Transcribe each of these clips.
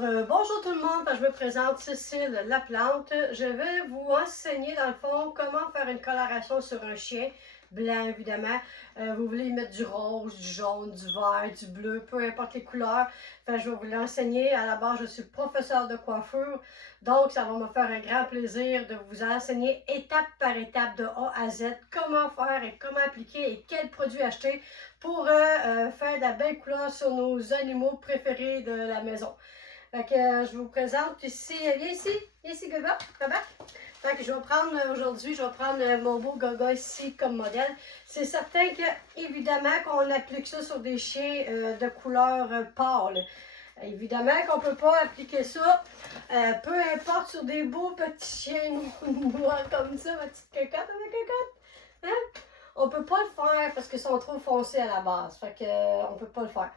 Alors, bonjour tout le monde, je me présente Cécile Laplante. Je vais vous enseigner dans le fond comment faire une coloration sur un chien, blanc évidemment. Vous voulez y mettre du rose, du jaune, du vert, du bleu, peu importe les couleurs. Enfin, je vais vous l'enseigner. À la base, je suis professeure de coiffure, donc ça va me faire un grand plaisir de vous enseigner étape par étape de A à Z comment faire et comment appliquer et quels produits acheter pour faire de la belle couleur sur nos animaux préférés de la maison. Fait que je vous présente ici, viens ici Gaga, Fait que je vais prendre aujourd'hui, je vais prendre mon beau Gaga ici comme modèle. C'est certain que, évidemment, qu'on applique ça sur des chiens de couleur pâle. Évidemment qu'on ne peut pas appliquer ça, peu importe, sur des beaux petits chiens noirs comme ça, ma petite cocotte avec cocotte. Hein? On ne peut pas le faire parce qu'ils sont trop foncés à la base. Fait que, on ne peut pas le faire.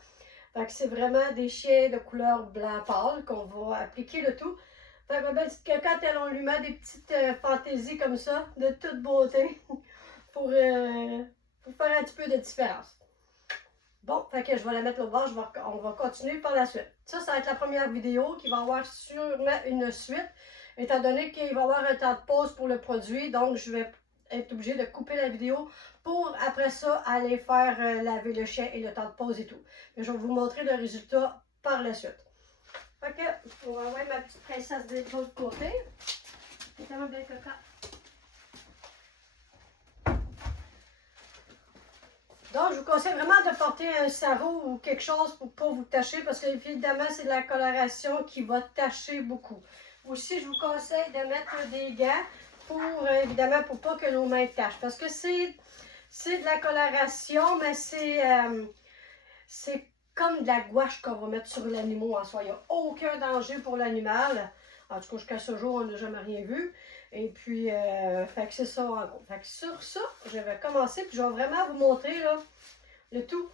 Fait que c'est vraiment des chiens de couleur blanc pâle qu'on va appliquer le tout. Fait que ma belle petite cocotte, on lui met des petites fantaisies comme ça, de toute beauté, pour faire un petit peu de différence. Bon, fait que je vais la mettre au bord, on va continuer par la suite. Ça va être la première vidéo qui va avoir sûrement une suite, étant donné qu'il va y avoir un temps de pause pour le produit, donc je vais être obligée de couper la vidéo pour après ça aller faire laver le chien et le temps de pause et tout. Mais je vais vous montrer le résultat par la suite. Fait que, on va envoyer ma petite princesse de l'autre côté. C'est tellement bien coquin. Donc, je vous conseille vraiment de porter un sarrau ou quelque chose pour ne pas vous tacher parce que, évidemment, c'est de la coloration qui va tacher beaucoup. Aussi, je vous conseille de mettre des gants pour, évidemment, pour pas que nos mains tachent. Parce que c'est de la coloration, mais c'est comme de la gouache qu'on va mettre sur l'animal en soi. Il n'y a aucun danger pour l'animal. En tout cas, jusqu'à ce jour, on n'a jamais rien vu. Et puis, fait que c'est ça en gros. Fait que sur ça, je vais commencer, puis je vais vraiment vous montrer là, le tout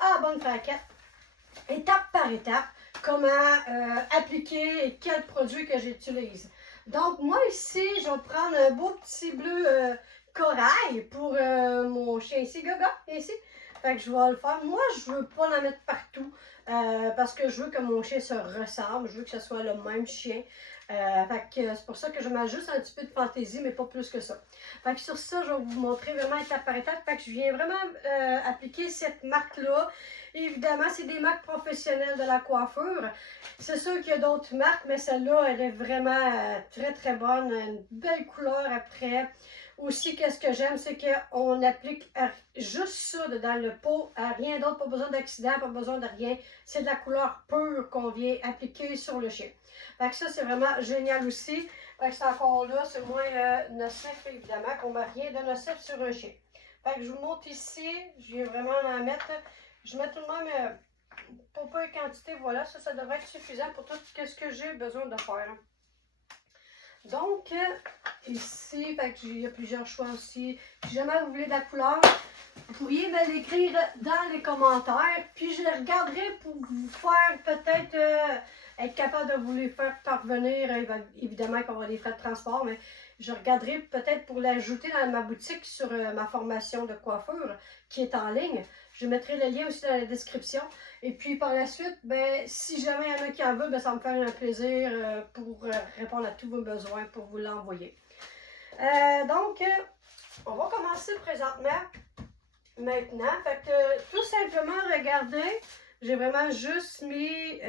à la bonne franquette, étape par étape, comment appliquer et quel produit que j'utilise. Donc, moi ici, je vais prendre un beau petit bleu corail pour mon chien ici, Gaga, ici. Fait que je vais le faire. Moi, je veux pas en mettre partout parce que je veux que mon chien se ressemble. Je veux que ce soit le même chien. Fait que c'est pour ça que je mets juste un petit peu de fantaisie, mais pas plus que ça. Fait que sur ça, je vais vous montrer vraiment étape par étape. Fait que je viens vraiment appliquer cette marque-là. Évidemment, c'est des marques professionnelles de la coiffure. C'est sûr qu'il y a d'autres marques, mais celle-là, elle est vraiment très très bonne. Une belle couleur après. Aussi, qu'est-ce que j'aime, c'est qu'on applique juste ça dans le pot, rien d'autre, pas besoin d'accident, pas besoin de rien. C'est de la couleur pure qu'on vient appliquer sur le chien. Fait que ça, c'est vraiment génial aussi. Fait que c'est encore là, c'est moins nocif, évidemment, qu'on ne met rien de nocif sur un chien. Fait que je vous montre ici, je viens vraiment en mettre. Je mets tout de même, pour peu de quantité, voilà, ça devrait être suffisant pour tout ce que j'ai besoin de faire. Donc, ici, il y a plusieurs choix aussi. Si jamais vous voulez de la couleur, vous pourriez me l'écrire dans les commentaires. Puis je les regarderai pour vous faire peut-être être capable de vous les faire parvenir. Évidemment qu'on va des frais de transport, mais je regarderai peut-être pour l'ajouter dans ma boutique sur ma formation de coiffure qui est en ligne. Je mettrai le lien aussi dans la description. Et puis par la suite, ben, si jamais il y en a qui en veulent, ben, ça me fait un plaisir pour répondre à tous vos besoins pour vous l'envoyer. Donc, on va commencer présentement. Maintenant, fait que tout simplement, regardez, j'ai vraiment juste mis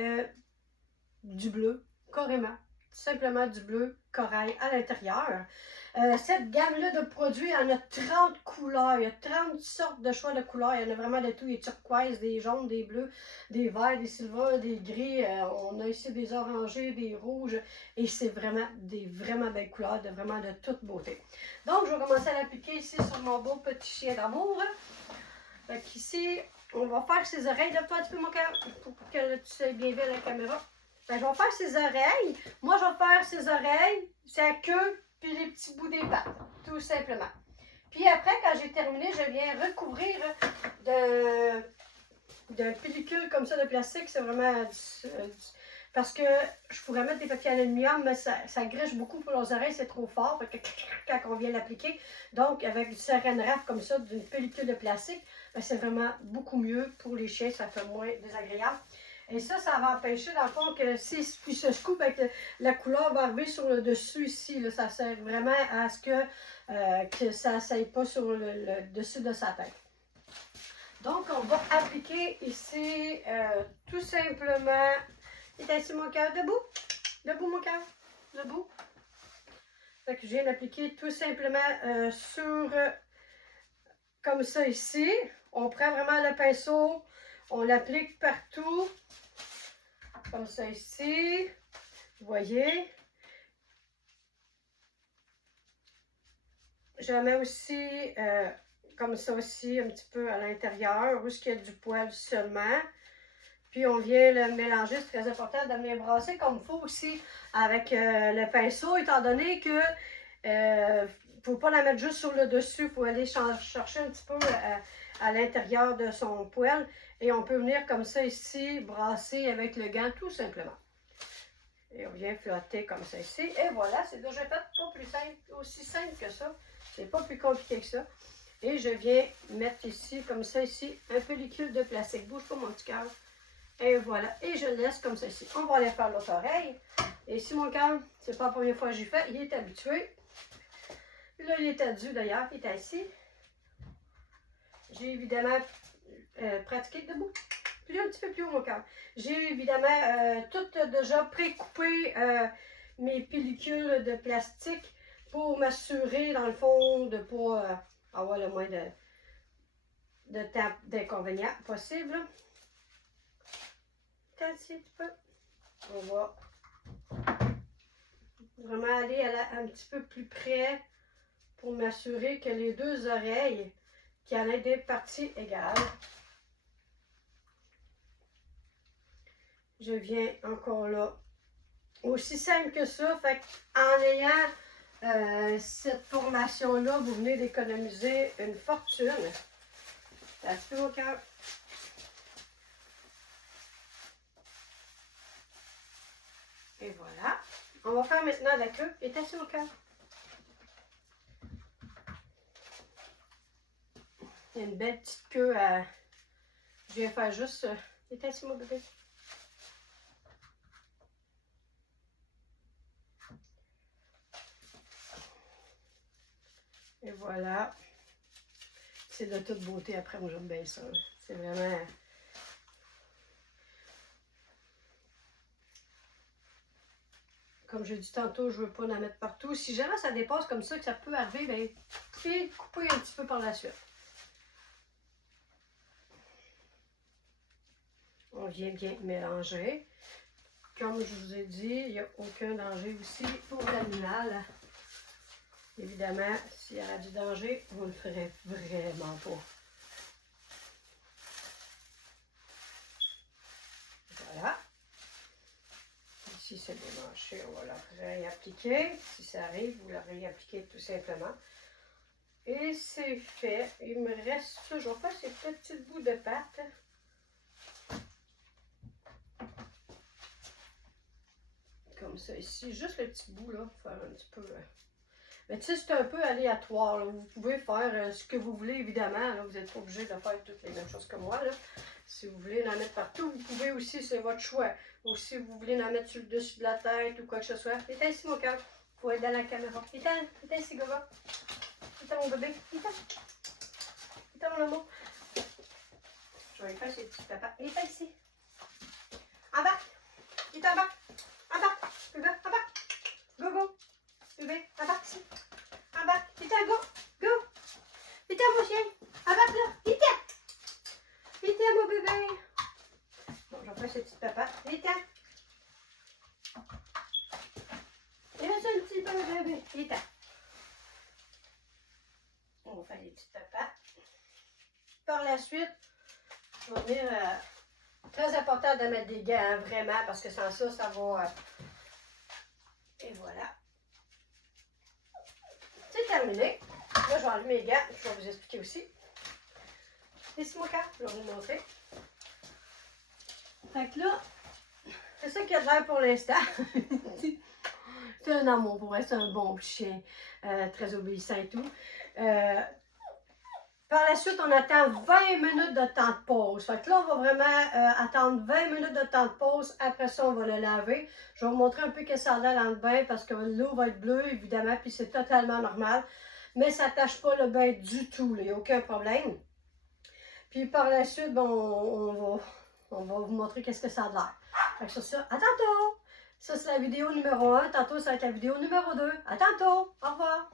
du bleu, carrément. Tout simplement du bleu corail à l'intérieur. Cette gamme-là de produits, il y en a 30 couleurs. Il y a 30 sortes de choix de couleurs. Il y en a vraiment de tout. Des turquoises, des jaunes, des bleus, des verts, des silvers, des gris. On a ici des orangés, des rouges. Et c'est vraiment des vraiment belles couleurs, vraiment de toute beauté. Donc, je vais commencer à l'appliquer ici sur mon beau petit chien d'amour. Fait qu'ici, on va faire ses oreilles. Lève-toi un petit peu mon cœur pour que tu sois bien vu à la caméra. Fait, je vais faire ses oreilles. Moi, je vais faire ses oreilles, sa queue, puis les petits bouts des pattes, tout simplement. Puis après, quand j'ai terminé, je viens recouvrir de pellicule comme ça de plastique. C'est vraiment parce que je pourrais mettre des papiers aluminium, mais ça griche beaucoup pour les oreilles, c'est trop fort quand on vient l'appliquer. Donc, avec du saran wrap comme ça, d'une pellicule de plastique, ben, c'est vraiment beaucoup mieux pour les chiens, ça fait moins désagréable. Et ça va empêcher, dans le fond, que si il se coupe avec la couleur va arriver sur le dessus ici. Là, ça sert vraiment à ce que ça ne s'aille pas sur le dessus de sa tête. Donc, on va appliquer ici tout simplement. Il est assis mon cœur, debout. Debout mon cœur. Debout. Fait que je viens d'appliquer tout simplement sur comme ça ici. On prend vraiment le pinceau, on l'applique partout. Comme ça ici. Vous voyez. Je mets aussi comme ça aussi un petit peu à l'intérieur, où il y a du poil seulement. Puis on vient le mélanger, c'est très important de bien brasser comme il faut aussi avec le pinceau, étant donné que ne faut pas la mettre juste sur le dessus, il faut aller chercher un petit peu à l'intérieur de son poil. Et on peut venir comme ça ici, brasser avec le gant tout simplement. Et on vient flotter comme ça ici. Et voilà, c'est déjà fait, pas plus simple, aussi simple que ça. C'est pas plus compliqué que ça. Et je viens mettre ici, comme ça ici, un pellicule de plastique. Bouge pas mon petit cœur. Et voilà. Et je laisse comme ça ici. On va aller faire l'autre oreille. Et ici, mon cœur, c'est pas la première fois que j'y fais. Il est habitué. Là, il est addu d'ailleurs. Il est assis. J'ai évidemment pratiqué debout. Puis un petit peu plus haut, mon cœur. J'ai évidemment tout déjà pré-coupé mes pellicules de plastique pour m'assurer, dans le fond, de ne pas avoir le moins d'inconvénients possible. Un petit peu. On va vraiment aller un petit peu plus près pour m'assurer que les deux oreilles qui en aient des parties égales. Je viens encore là. Aussi simple que ça, fait en ayant cette formation-là, vous venez d'économiser une fortune. Ça se fait au cœur. Et voilà. On va faire maintenant la queue. Il est assis au cœur. Il y a une belle petite queue à... Je viens faire juste... Il est assis mon bébé. Et voilà. C'est de toute beauté. Après, moi, j'aime bien ça. C'est vraiment... Comme je dis tantôt, je ne veux pas la mettre partout. Si jamais ça dépasse comme ça, que ça peut arriver, bien, vous pouvez couper un petit peu par la suite. On vient bien mélanger. Comme je vous ai dit, il n'y a aucun danger aussi pour l'animal. Évidemment, s'il y a du danger, on ne le ferait vraiment pas. Voilà. Ici, c'est démanché, on va le réappliquer. Si ça arrive, vous le réappliquez tout simplement. Et c'est fait. Il me reste toujours pas ces petits bouts de pâte. Comme ça ici. Juste le petit bout, là. Faire un petit peu... Mais tu sais, c'est un peu aléatoire. Là. Vous pouvez faire ce que vous voulez, évidemment. Là. Vous n'êtes pas obligé de faire toutes les mêmes choses que moi. Là. Si vous voulez en mettre partout, vous pouvez aussi, c'est votre choix. Ou si vous voulez en mettre sur le dessus de la tête ou quoi que ce soit. Il est ici, mon cœur. Il faut être dans la caméra. Il est ici, Gova. Il est mon bébé. Il est mon amour. Je vais lui faire ses petits papas. Il est ici. En bas. Il est en bas. En bas. Bébé, en bas. Go, go. Bébé, en bas ici. En bas. Il est go. Go. Il est mon chien. En bas là. Il est mon bébé. Bon, j'en fais ce petit papa. Il est il reste un petit peu bébé. Il est on va faire les petits papas. Par la suite, je vais venir. Très important de mettre des gants, hein, vraiment, parce que sans ça, ça va. Et voilà. C'est terminé. Là, je vais enlever mes gants. Je vais vous expliquer aussi. Ici, mon cœur, je vais vous montrer. Fait que là, c'est ça qu'il y a de l'air pour l'instant. C'est un amour pour elle, c'est un bon petit chien, très obéissant et tout. Par la suite, on attend 20 minutes de temps de pause. Fait que là, on va vraiment attendre 20 minutes de temps de pause. Après ça, on va le laver. Je vais vous montrer un peu qu'est-ce que ça a l'air dans le bain parce que l'eau va être bleue, évidemment, puis c'est totalement normal. Mais ça ne tâche pas le bain du tout, il n'y a aucun problème. Puis par la suite, bon, on va vous montrer qu'est-ce que ça a l'air. Fait que sur ça, à tantôt! Ça, c'est la vidéo numéro 1. Tantôt, ça va être la vidéo numéro 2. À tantôt! Au revoir!